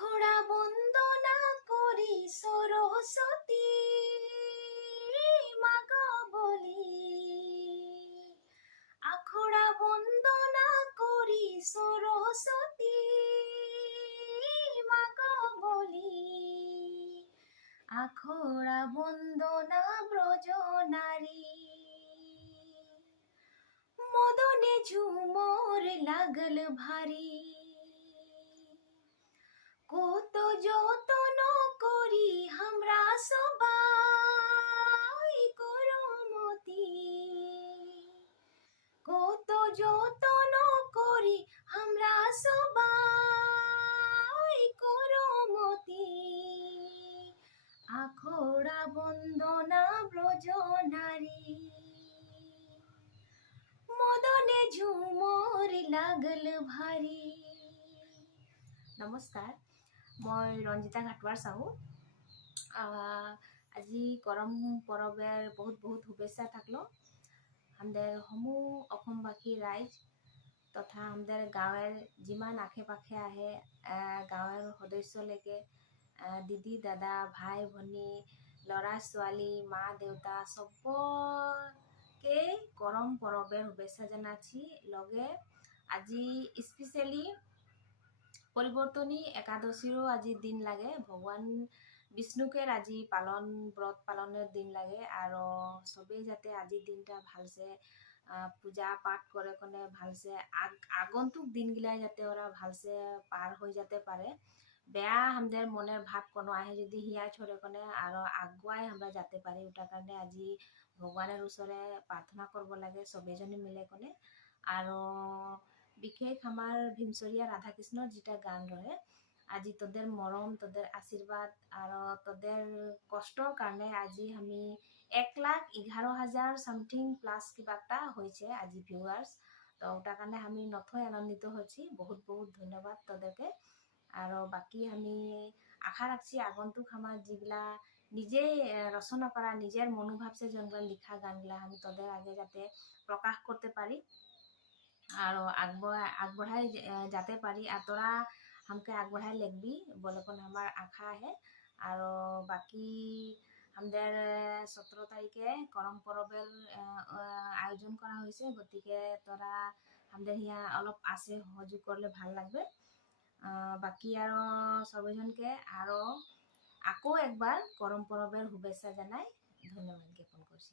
আখড়া বন্দনা করি সরস্বতী মাগ বলি। আখড়া বন্দনা করি সরস্বতী মাগ বলি। আখড়া বন্দনা ব্রজ নারী। মদনে ঝুমর লাগল ভারী। কত যতন করি আমরা সবাই করমতি। কত যতন করি আমরা সবাই করমতি। আখড়া বন্দনা ব্রজ নারী। মদনে ঝুমর লাগল ভারী। নমস্কাৰ, মই ৰঞ্জিতা ঘাটৱাৰ চাহু। আজি কৰম পৰৱেৰ বহুত বহুত শুভেচ্ছা থাকলো। আমাদেৰ সমূহ অসমবাসী ৰাইজ তথা আমাদেৰ গাঁৱেৰ যিমান আশে পাশে আহে গাঁৱৰ সদস্যলৈকে দিদি দাদা ভাই ভনী ল'ৰা ছোৱালী মা দেউতা সবকে করম পরবের শুভেচ্ছা জানাচ্ছি। লগে আজি স্পেশালি পরিবর্তনী একাদশীরও আজি দিন লাগে। ভগবান বিষ্ণুকে আজি ব্রত পালনের দিন লাগে। আর সবে যাতে আজি দিনটা ভালসে পূজা পাঠ করে কোনে ভালসে আগন্তুক দিনগুলা যাতে ওরা ভালসে পার হয়ে যেতে পারে। বেয়া আমাদের মনের ভাব কোনো আহে যদি হিয়া ছড়ে কোনে আর আগুয়াই আমরা যেতে পারি। ওটার কারণে আজি ভগবানের ওচরে প্রার্থনা করব লাগে সবেজনে মিলে কোনে। আর বিশেষ আমার ভীমচরিয়া রাধাকৃষ্ণর যেটা গান রয়ে, আজি তোদের মরম তোদের আশীর্বাদ আর তোদের কষ্টর কারণে আজি আমি 1,11,000 সামথিং প্লাস কিবাটা হয়েছে আজি ভিউয়ার্স। তো ওটার কারণে আমি নথই আনন্দিত হচ্ছি। বহুত বহুত ধন্যবাদ তোদেরকে। আর বাকি আমি আশা রাখছি আগন্তুক আমার যেগুলা নিজে রচনা করা নিজের মনোভাবসে যেগুলা লিখা গানগুলা আমি তোদের আগে যাতে প্রকাশ করতে পারি আর আগবঢ়াই যাতে পারি। আর তোরা हमके আগবঢ়াই লিখবি বলে কোন আমার আশা है। আর বাকি আমাদের 17 তারিখে করম পরবের আয়োজন করা হয়েছে। গতিকে তোরা আমাদের হিয়া অলপ আসে সহযোগ করলে ভাল লাগবে। বাকি আর সবজনকে আরো আকৌ একবার করম পরবের শুভেচ্ছা জানাই ধন্যবাদ জ্ঞাপন করছি।